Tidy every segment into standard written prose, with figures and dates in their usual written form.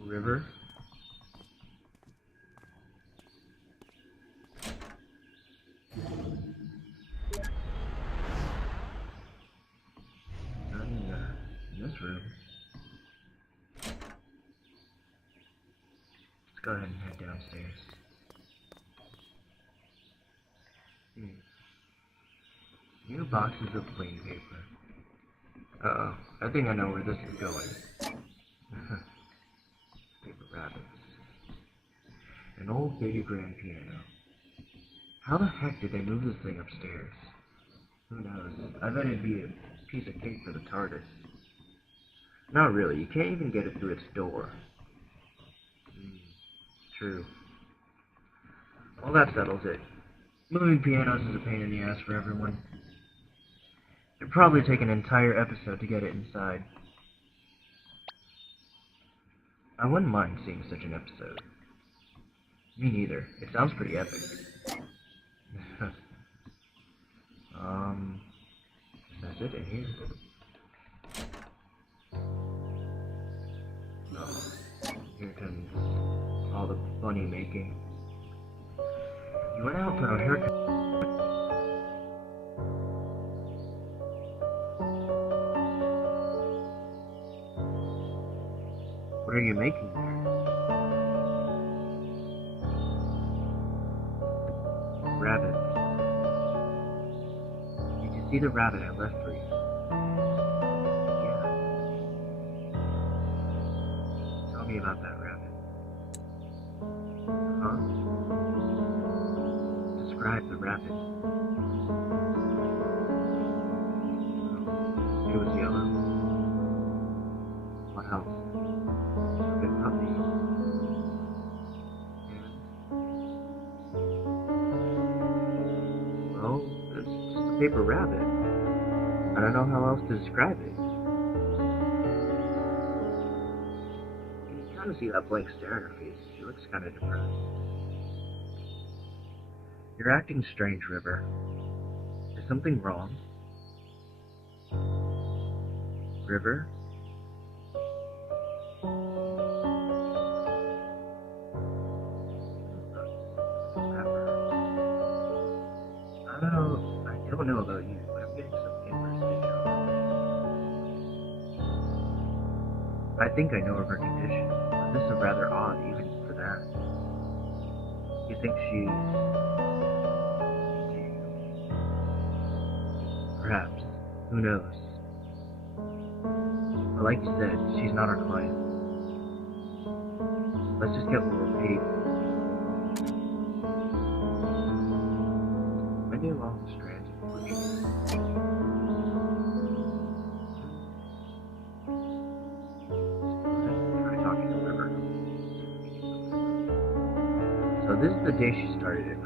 River. Nothing in this room. Let's go ahead and head downstairs. New boxes of plain paper. Uh-oh, I think I know where this is going. Paper rabbits. An old baby grand piano. How the heck did they move this thing upstairs? Who knows? I bet it'd be a piece of cake for the TARDIS. Not really, you can't even get it through its door. True. Well, that settles it. Moving pianos is a pain in the ass for everyone. It'd probably take an entire episode to get it inside. I wouldn't mind seeing such an episode. Me neither. It sounds pretty epic. That's it in here. Oh, here comes all the funny making. You went out for a haircut. What are you making there? Rabbit. Did you see the rabbit I left for you? Yeah. Tell me about that rabbit. Huh? Describe the rabbit. It was yellow. What else? A good puppy. And, well, it's just a paper rabbit. I don't know how else to describe it. You can kind of see that blank stare on her face. She looks kind of depressed. You're acting strange, River. Is something wrong? River? I don't know about you, but I'm getting some inverse vision. I think I know of her condition, but this is rather odd even for that. You think perhaps. Who knows? But like you said, she's not our client. Let's just get what we're paid for. Many long strands of blues. Try talking to River. So this is the day she started it.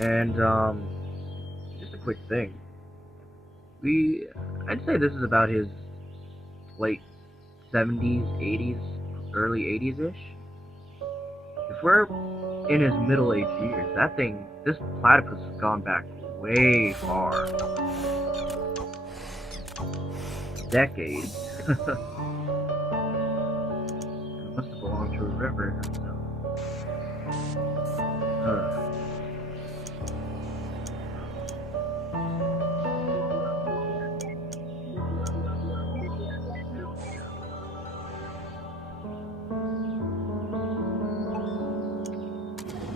And just a quick thing. I'd say this is about his late 70s, 80s, early 80s-ish. If we're in his middle-aged years, this platypus has gone back way far. Decades. It must have belonged to a river, so.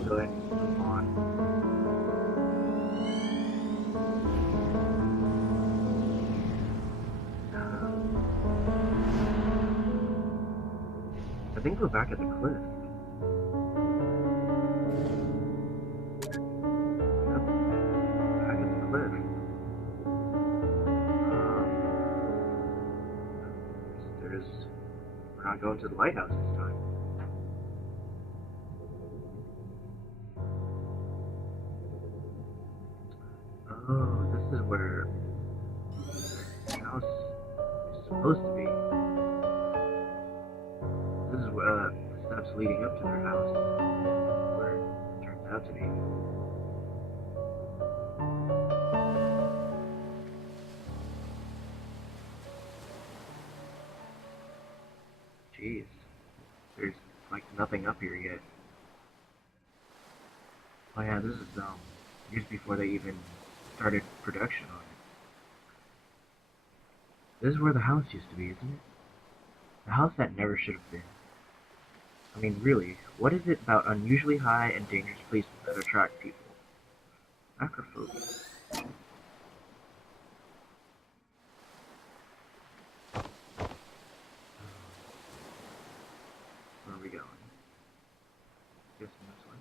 Go ahead and move on. I think we're back at the cliff. Yep, back at the cliff. We're not going to the lighthouse this time. Oh, this is where the house is supposed to be. This is the steps leading up to their house. Where it turns out to be. Jeez, there's like nothing up here yet. Oh yeah, this is years before they even started production on it. This is where the house used to be, isn't it? The house that never should have been. I mean, really, what is it about unusually high and dangerous places that attract people? Acrophobia. Where are we going? Guessing this way.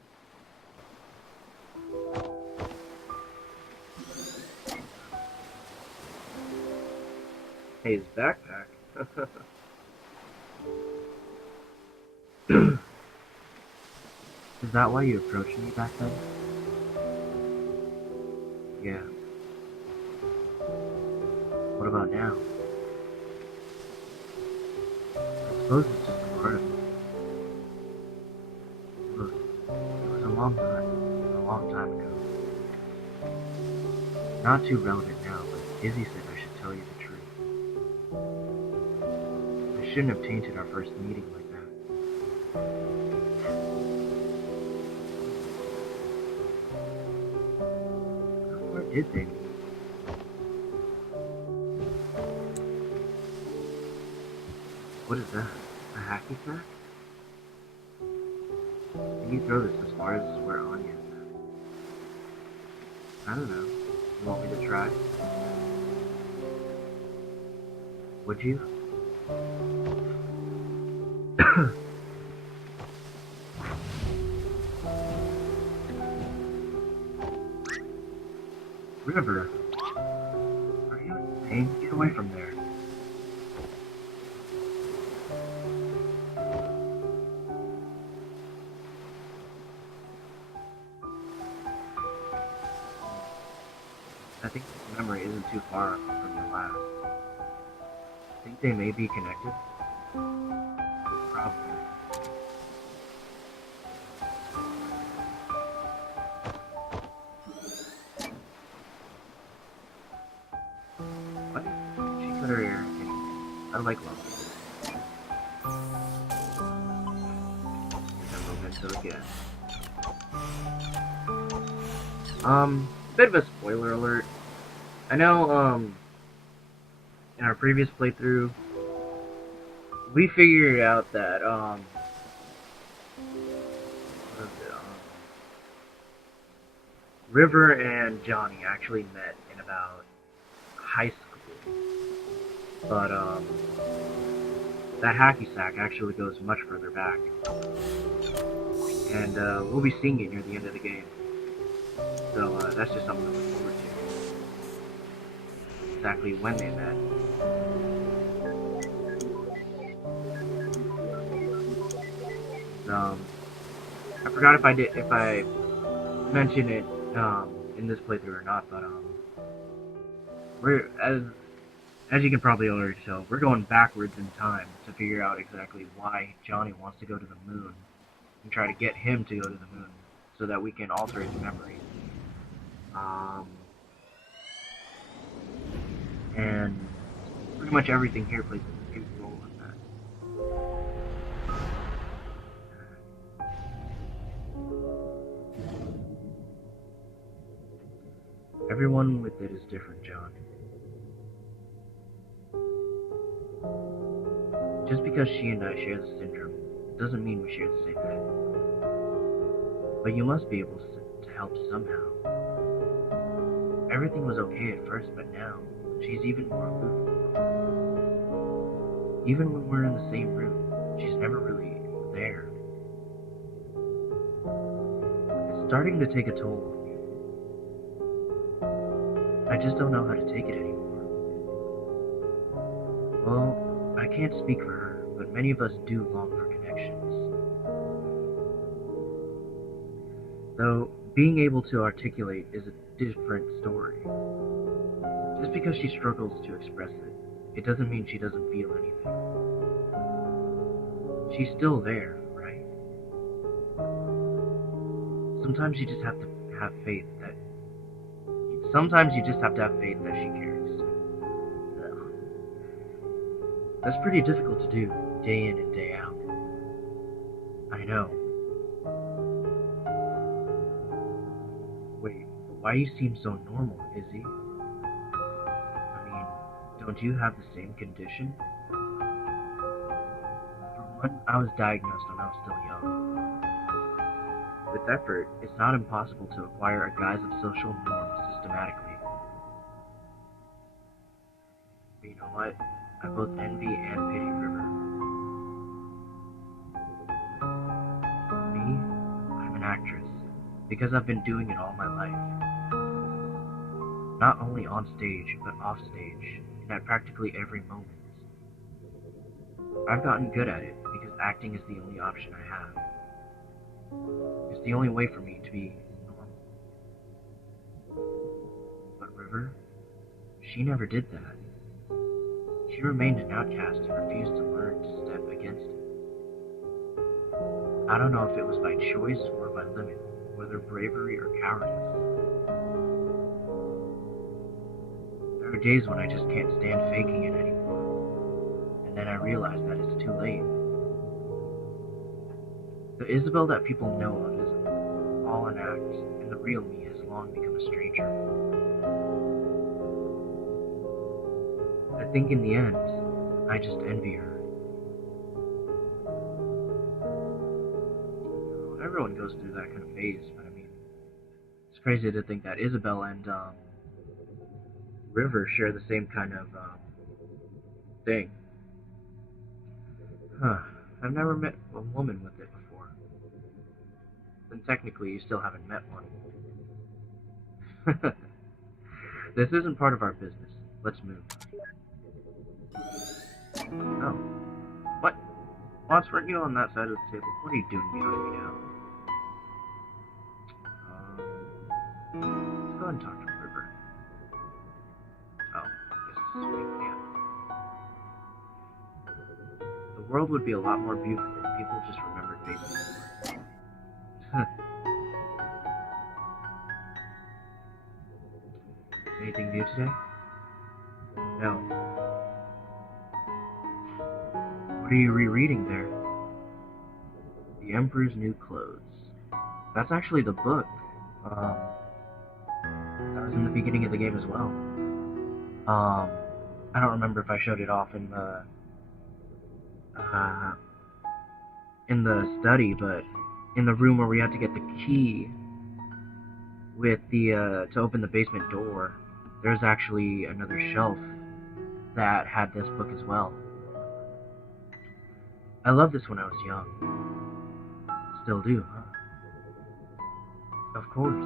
Hey, his backpack. Is that why you approached me back then? Yeah. What about now? I suppose it's just a part of it. Look, it was a long time ago. Not too relevant now, but Izzy said I should tell you the truth. I shouldn't have tainted our first meeting like that. How far did they meet? What is that? A hacky sack? Can you throw this as far as where Anya is at? I don't know. You want me to try? Would you? River, are you insane? Get away from there. I think this memory isn't too far from your last. Think they may be connected? Probably. What? She cut her hair anyway. I like love. Memento again. Bit of a spoiler alert. I know, in our previous playthrough, we figured out that, what is it, River and Johnny actually met in about high school. But, that hacky sack actually goes much further back. And, we'll be seeing it near the end of the game. So, that's just something to look forward to. Exactly when they met. I forgot if I mentioned it, in this playthrough or not, but, we're, as you can probably already tell, we're going backwards in time to figure out exactly why Johnny wants to go to the moon, and try to get him to go to the moon, so that we can alter his memory. And pretty much everything here plays a big role in that. Everyone with it is different, John. Just because she and I share the syndrome doesn't mean we share the same thing. But you must be able to help somehow. Everything was okay at first, but now she's even more aloof. Even when we're in the same room, she's never really there. It's starting to take a toll on me. I just don't know how to take it anymore. Well, I can't speak for her, but many of us do long for connections. Though, being able to articulate is a different story. Just because she struggles to express it, it doesn't mean she doesn't feel anything. She's still there, right? Sometimes you just have to have faith that. Sometimes you just have to have faith that she cares. Ugh. That's pretty difficult to do, day in and day out. I know. Wait, why you seem so normal, Izzy? I mean, don't you have the same condition? For one, I was diagnosed when I was still young. With effort, it's not impossible to acquire a guise of social norms systematically. But you know what? I both envy and pity River. Me, I'm an actress, because I've been doing it all my life. Not only on stage, but off stage, and at practically every moment. I've gotten good at it, because acting is the only option I have. It's the only way for me to be normal. But River, she never did that. She remained an outcast and refused to learn to step against it. I don't know if it was by choice or by limit, whether bravery or cowardice. There are days when I just can't stand faking it anymore, and then I realize that it's too late. The Isabel that people know of is all an act, and the real me has long become a stranger. I think in the end, I just envy her. Everyone goes through that kind of phase, but I mean, it's crazy to think that Isabel and River share the same kind of thing. Huh. I've never met a woman with it before. Then technically, you still haven't met one. This isn't part of our business. Let's move. Oh. What? Boss, weren't you on that side of the table? What are you doing behind me now? Let's go ahead and talk to River. Oh, yes, we can. The world would be a lot more beautiful if people just remembered faces. Anything new today? No. What are you rereading there? The Emperor's New Clothes. That's actually the book. That was in the beginning of the game as well. I don't remember if I showed it off in the study, but in the room where we had to get the key with the to open the basement door, there's actually another shelf that had this book as well. I loved this when I was young. Still do, huh? Of course.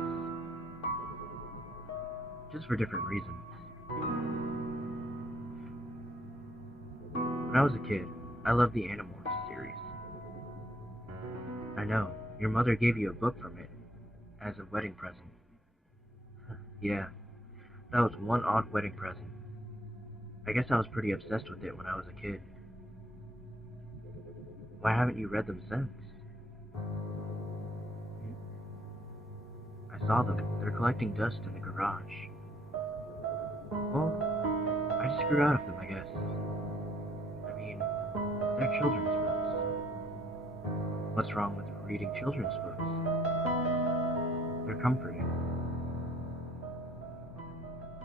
Just for different reasons. When I was a kid, I loved the Animorphs series. I know, your mother gave you a book from it as a wedding present. Yeah, that was one odd wedding present. I guess I was pretty obsessed with it when I was a kid. Why haven't you read them since? I saw them. They're collecting dust in the garage. Well, I just grew out of them, I guess. I mean, they're children's books. What's wrong with reading children's books? They're comforting.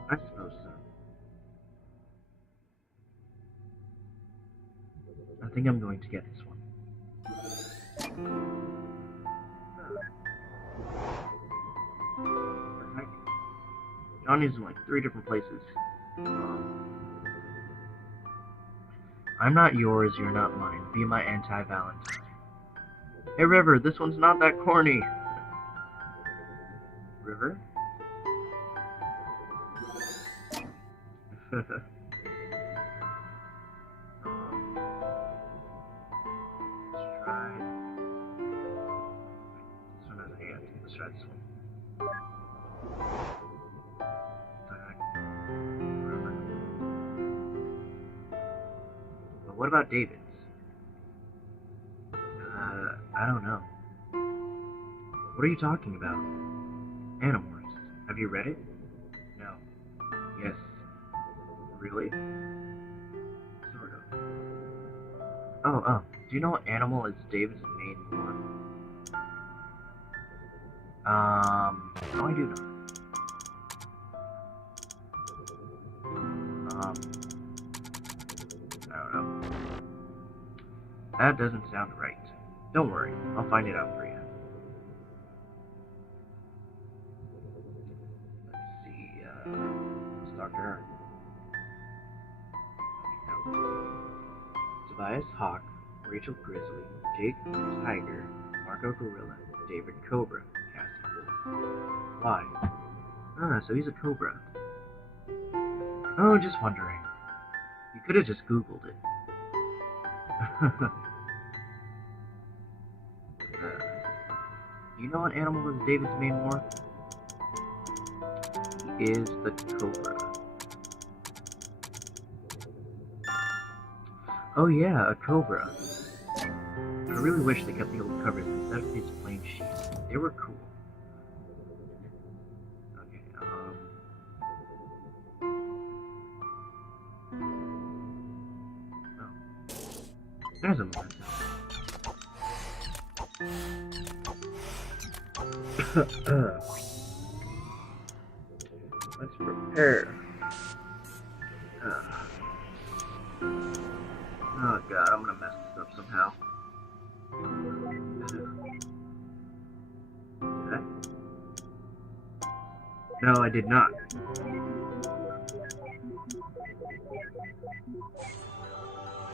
I suppose so. I think I'm going to get this one. What the heck? Johnny's in like 3 different places. I'm not yours, you're not mine. Be my anti-Valentine. Hey River, this one's not that corny. River? Let's try... This one has a hand. Let's try this one. But what about David's? I don't know. What are you talking about? Animorphs. Have you read it? No. Yes. Really? Sort of. Oh. Do you know what animal is David's main one? No, I do not. I don't know. That doesn't sound right. Don't worry, I'll find it out for you. Let's see, it's Dr. No. Tobias Hawk, Rachel Grizzly, Jake Tiger, Marco Gorilla, David Cobra, Cassie Wolf. Why? So he's a cobra. Oh, just wondering. You could have just Googled it. You know what animal is David's main morph? He is the cobra. Oh yeah, a cobra. I really wish they kept the old covers instead of these plain sheets. They were cool. Okay, oh. There's a memento. Let's prepare. Oh god, I'm gonna mess this up somehow. Did I? No, I did not.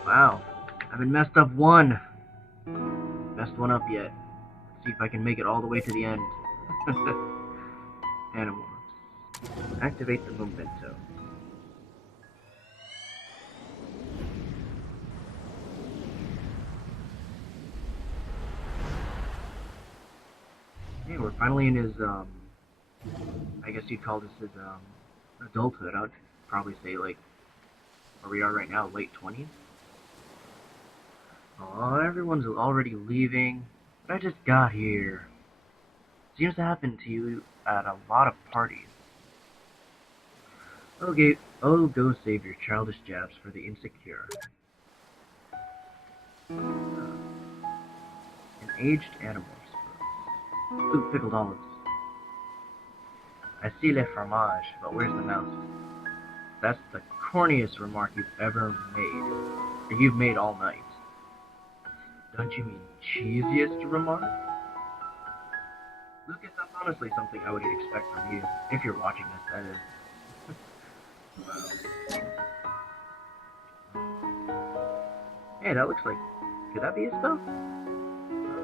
Wow, I've been messed up one. Messed one up yet. Let's see if I can make it all the way to the end. Animorphs. Activate the memento. Hey, we're finally in his, I guess you'd call this his, adulthood. I'd probably say, like, where we are right now, late 20s. Oh, everyone's already leaving, but I just got here. Seems to happen to you at a lot of parties. Okay, oh, go save your childish jabs for the insecure. An aged animal. Ooh, pickled olives. I see le fromage, but where's the mouse? That's the corniest remark you've ever made. Or you've made all night. Don't you mean cheesiest remark? Lucas, that's honestly something I would expect from you. If you're watching this, that is. Wow. Hey, that looks like... Could that be a spell?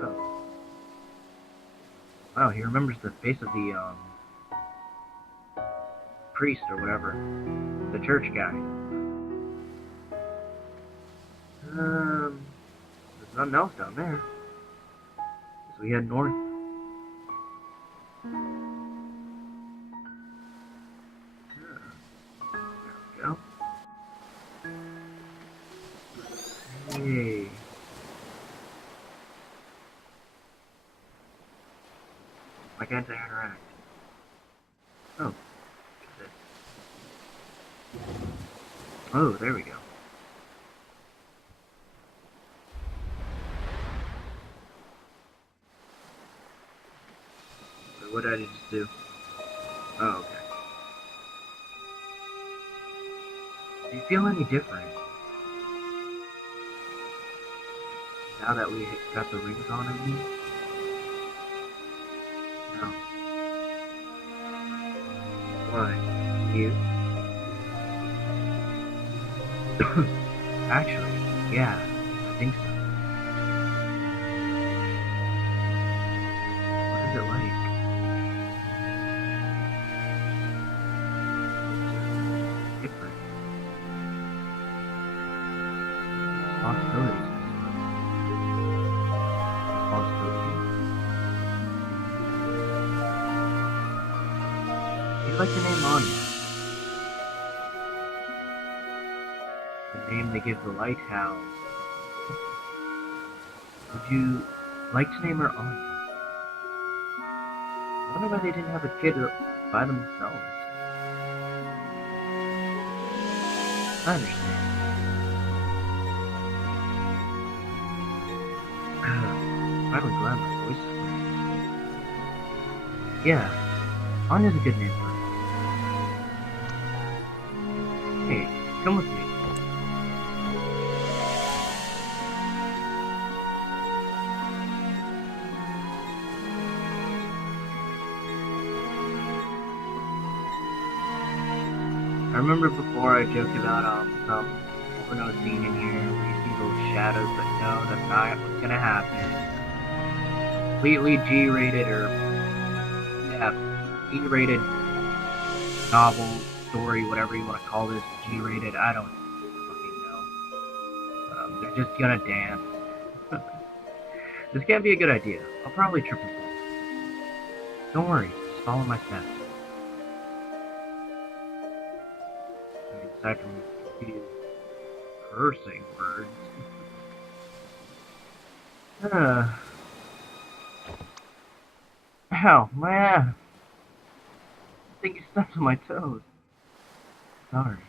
Oh. Wow, he remembers the face of the, priest or whatever. The church guy. There's nothing else down there. So we head north. There we go. Hey. Why can't I interact? Oh. Oh, there we go. So what did I just do? Oh, okay. Do you feel any different? Now that we got the rings on and me? No. Why? You? Actually, yeah, I think so. What is it like? Different. Responsibilities, I suppose. Responsibilities. You'd like the name Anya. The name they give the lighthouse. Would you like to name her Anya? I wonder why they didn't have a kid by themselves. I understand. Finally glad my voice is clear. Yeah, Anya's a good name for her. Hey, come with me. I remember before I joked about some porno scene in here where you see little shadows, but no, that's not what's gonna happen. Completely G-rated or E-rated novel, story, whatever you want to call this, G-rated, I don't fucking know. They're just gonna dance. This can't be a good idea. I'll probably trip and fall. Don't worry, just follow my steps. I mean, aside from these cursing words. Ow, my ass. I think you stepped on my toes. Sorry.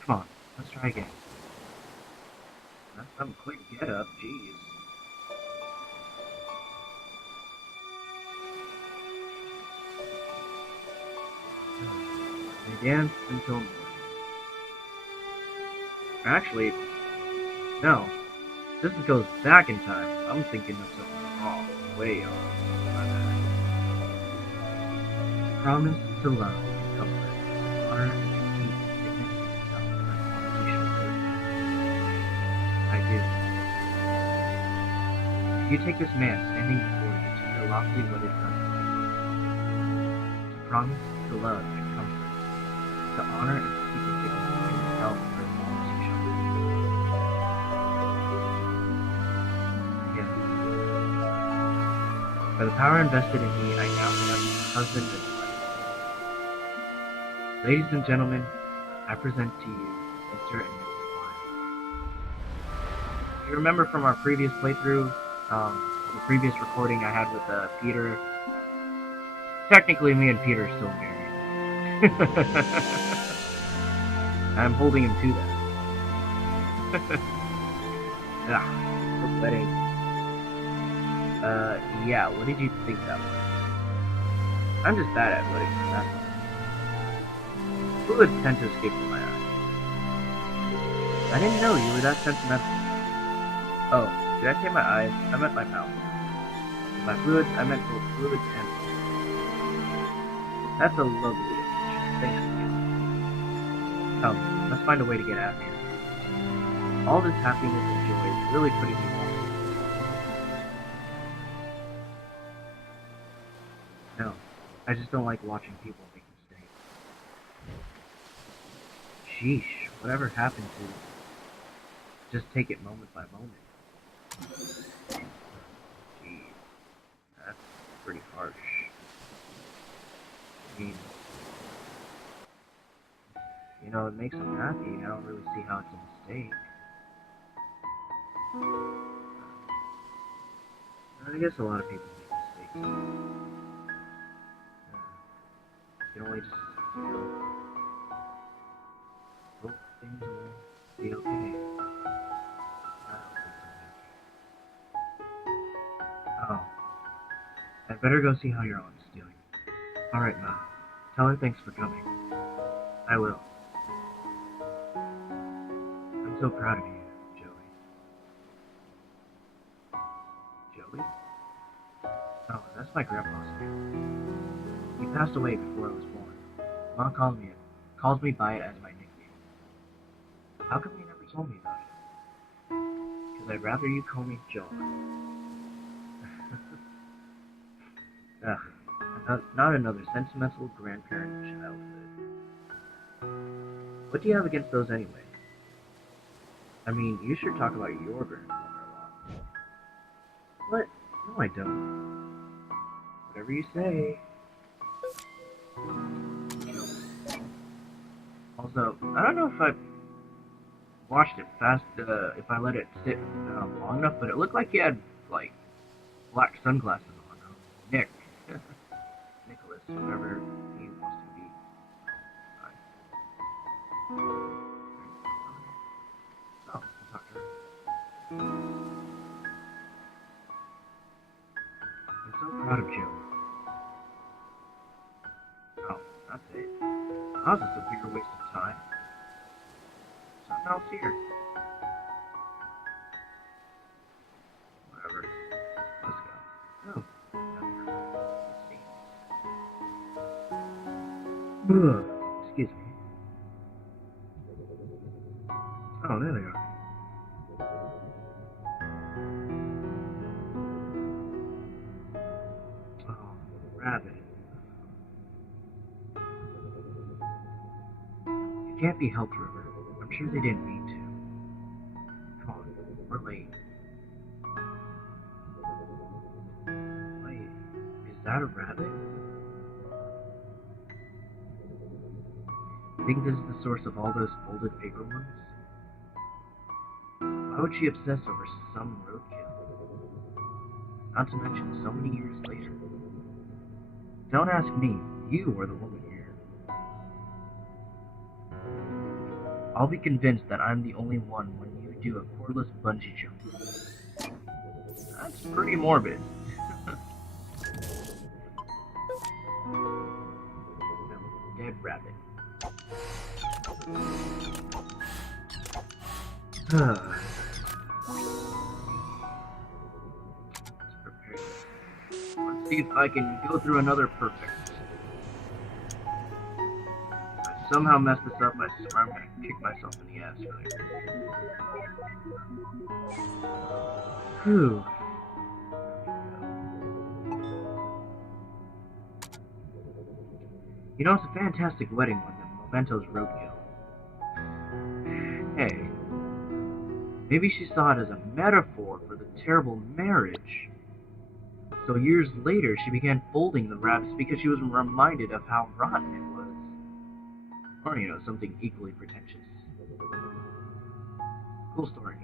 Come on, let's try again. That's some quick get up, jeez. They danced until morning. Actually, no. This goes back in time. I'm thinking of something wrong. Way off. My bad. Promise to love and comfort, honor and keep sickness and health and constitutional. I do. If you take this man standing before you to your lawfully wedded husband, to promise to love and comfort, to honor and keep the sickness and health and constitutional. Yes. By the power invested in me, I now am husband and wife. Ladies and gentlemen, I present to you Mr. and Mrs. Wine. If you remember from our previous playthrough, the previous recording I had with Peter, technically me and Peter are still married. I'm holding him to that. The wedding. Yeah, what did you think that was? I'm just bad at weddings, that's all. Fluids tend to escape from my eyes. I didn't know you were that sentimental. Oh, did I say my eyes? I meant my mouth. By fluids, I meant both fluids and fluids. That's a lovely image. Thanks for you. Come, let's find a way to get out of here. All this happiness and joy is really putting me off. No, I just don't like watching people make mistakes. Sheesh, whatever happened to just take it moment by moment. Jeez, that's pretty harsh. I mean, you know, it makes them happy. I don't really see how it's a mistake. I guess a lot of people make mistakes. You can only just, you know, hope things will be okay. I hope things will be okay. Oh, I'd better go see how your aunt's doing. Alright, Ma. Tell her thanks for coming. I will. I'm so proud of you, Joey. Joey? Oh, that's my grandpa's name. He passed away before I was born. Mom calls me by it as my nickname. How come you never told me about it? Because I'd rather you call me John. Ugh, not another sentimental grandparent childhood. What do you have against those anyway? I mean, you should talk about your grandfather a lot. What? No, I don't. Whatever you say. Also, I don't know if I watched it fast, if I let it sit long enough, but it looked like he had, like, black sunglasses on. Nick. whoever he wants to be. Fine. Oh, I'll talk to her. I'm so proud of Joe. Oh, that's it. That was just a bigger waste of time. Something else here. Whatever. Let's go. Oh, let's see. Ugh, excuse me. Oh, there they are. Oh, rabbit. It can't be helped, River. I'm sure they didn't mean to. Come on, we're late. Wait, is that a rabbit? Think this is the source of all those folded paper ones? Why would she obsess over some roadkill? Not to mention so many years later. Don't ask me, you are the woman here. I'll be convinced that I'm the only one when you do a cordless bungee jump. That's pretty morbid. No, dead rabbit. Let's prepare this. Let's see if I can go through another perfect. If I somehow mess this up, I swear I'm gonna kick myself in the ass for it. Whew. You know, it's a fantastic wedding when the memento's roadkill. Hey, maybe she saw it as a metaphor for the terrible marriage. So years later, she began folding the rabbits because she was reminded of how rotten it was. Or, you know, something equally pretentious. Cool story.